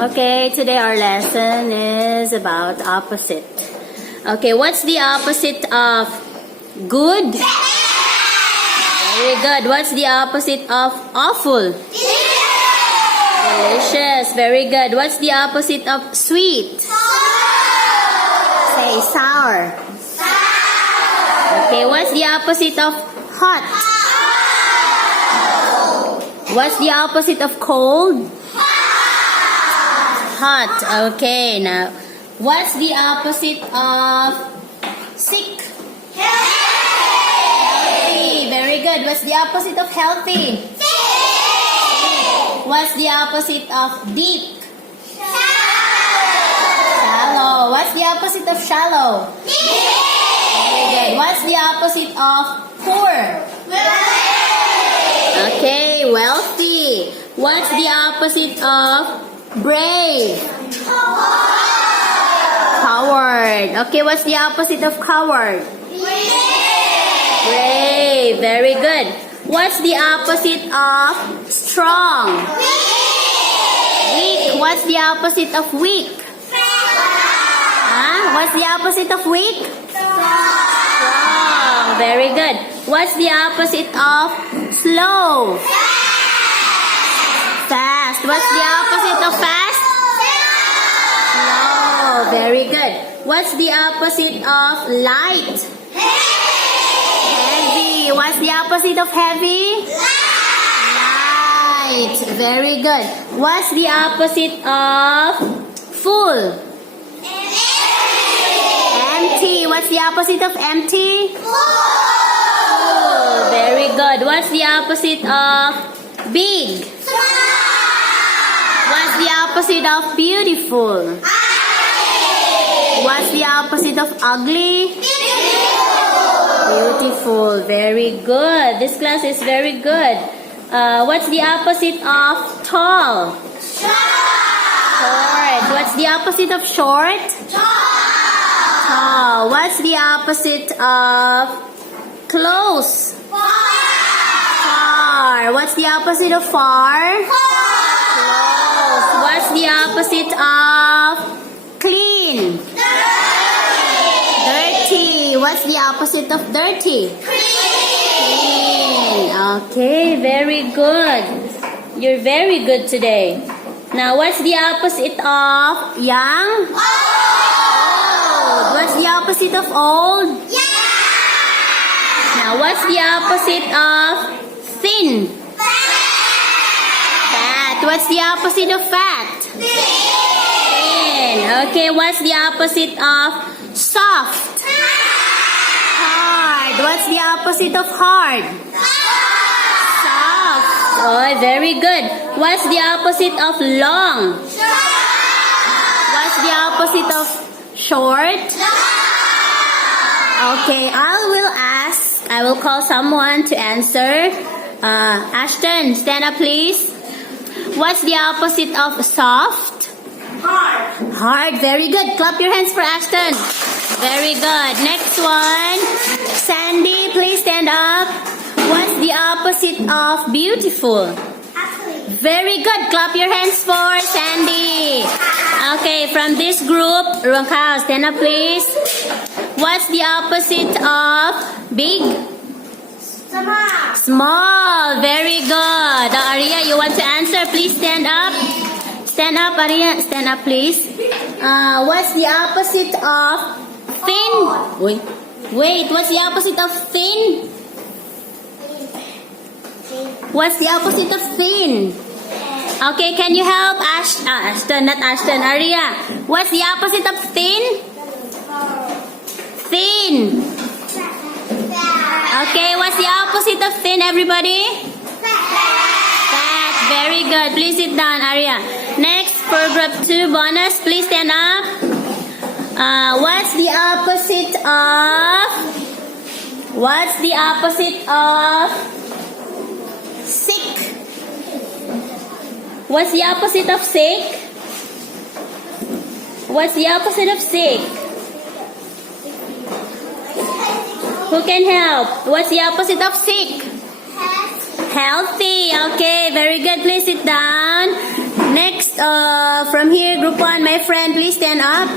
Okay, today our lesson is about opposite. Okay, what's the opposite of good? Very good. What's the opposite of awful? Delicious. Very good. What's the opposite of sweet? Say sour. Okay, what's the opposite of hot? What's the opposite of cold? Hot. Okay, now what's the opposite of sick? Healthy. Very good. What's the opposite of healthy? What's the opposite of deep? Shallow. What's the opposite of shallow? Very good. What's the opposite of poor? Okay, wealthy. What's the opposite of brave? Coward. Okay, what's the opposite of coward? Brave. Very good. What's the opposite of strong? Weak. What's the opposite of weak? What's the opposite of weak? Strong. Very good. What's the opposite of slow? Fast. What's the opposite of fast? Slow. Very good. What's the opposite of light? Heavy. What's the opposite of heavy? Light. Very good. What's the opposite of full? Empty. What's the opposite of empty? Full. Very good. What's the opposite of big? What's the opposite of beautiful? What's the opposite of ugly? Beautiful. Very good. This class is very good. What's the opposite of tall? Short. What's the opposite of short? Tall. What's the opposite of close? Far. What's the opposite of far? Close. What's the opposite of clean? Dirty. What's the opposite of dirty? Clean. Okay, very good. You're very good today. Now, what's the opposite of young? Old. What's the opposite of old? Now, what's the opposite of thin? Fat. What's the opposite of fat? Thin. Okay, what's the opposite of soft? Hard. What's the opposite of hard? Soft. Oh, very good. What's the opposite of long? What's the opposite of short? Okay, I will call someone to answer. Ashton, stand up please. What's the opposite of soft? Hard. Hard, very good. Clap your hands for Ashton. Very good. Next one. Sandy, please stand up. What's the opposite of beautiful? Very good. Clap your hands for Sandy. Okay, from this group, Ruangkao, stand up please. What's the opposite of big? Small. Small. Very good. Aria, you want to answer? Please stand up. Stand up, Aria. Stand up, please. What's the opposite of thin? Wait. What's the opposite of thin? What's the opposite of thin? Okay, can you help Ashton, not Ashton, Aria? What's the opposite of thin? Thin. Okay, what's the opposite of thin, everybody? Fat. Very good. Please sit down, Aria. Next, for group 2 bonus, please stand up. What's the opposite of sick? What's the opposite of sick? What's the opposite of sick? Who can help? What's the opposite of sick? Healthy. Okay, very good. Please sit down. Next, from here, group 1, my friend, please stand up.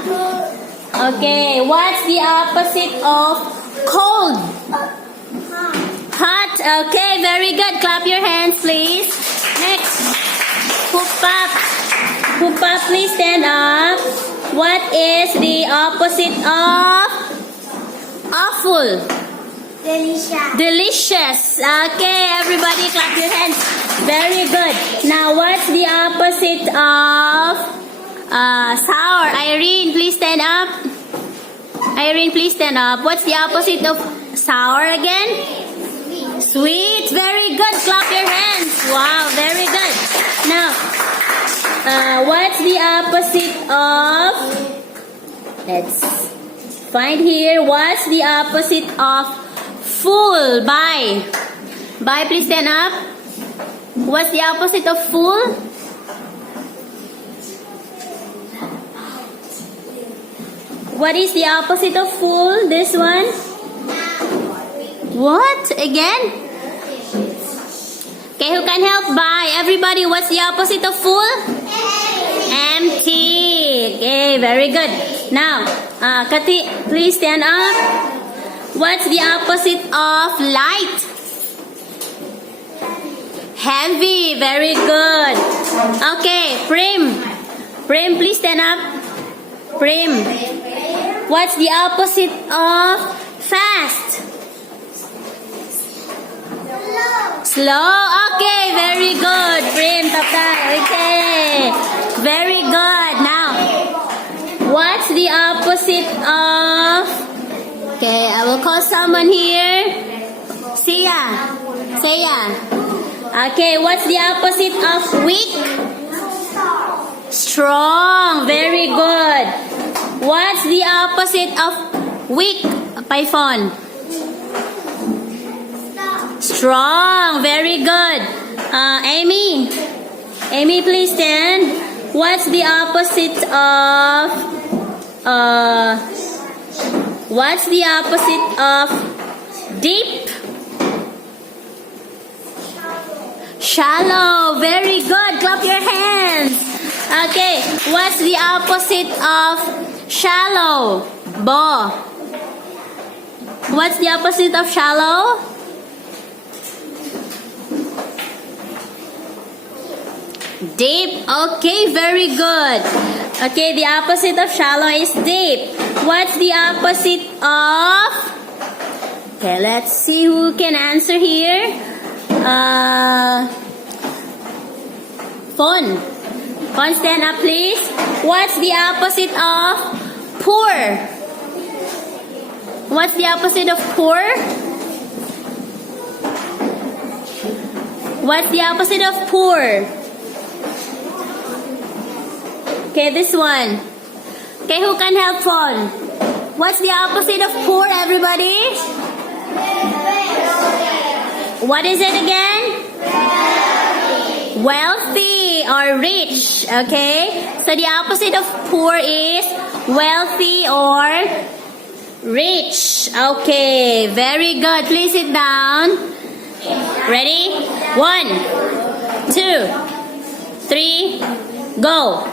Okay, what's the opposite of cold? Hot. Okay, very good. Clap your hands, please. Next, Pupap. Pupap, please stand up. What is the opposite of awful? Delicious. Delicious. Okay, everybody clap your hands. Very good. Now, what's the opposite of sour? Irene, please stand up. Irene, please stand up. What's the opposite of sour again? Sweet. Very good. Clap your hands. Wow, very good. Now, what's the opposite of... Let's find here. What's the opposite of full? Bye. Bye, please stand up. What's the opposite of full? What is the opposite of full? This one? What? Again? Okay, who can help? Bye. Everybody, what's the opposite of full? Empty. Okay, very good. Now, Kati, please stand up. What's the opposite of light? Heavy. Very good. Okay, Prim. Prim, please stand up. Prim. What's the opposite of fast? Slow. Okay, very good. Prim, Papa. Okay. Very good. Now, what's the opposite of... Okay, I will call someone here. Sia. Okay, what's the opposite of weak? Strong. Very good. What's the opposite of weak? Python. Strong. Very good. Amy. Amy, please stand. What's the opposite of... What's the opposite of deep? Shallow. Very good. Clap your hands. Okay. What's the opposite of shallow? Bo. What's the opposite of shallow? Deep. Okay, very good. Okay, the opposite of shallow is deep. What's the opposite of... Okay, let's see who can answer here. Phone. Phone, stand up, please. What's the opposite of poor? What's the opposite of poor? What's the opposite of poor? Okay, this one. Okay, who can help phone? What's the opposite of poor, everybody? What is it again? Wealthy or rich. Okay, so the opposite of poor is wealthy or rich. Okay, very good. Please sit down. Ready? 1, 2, 3, go.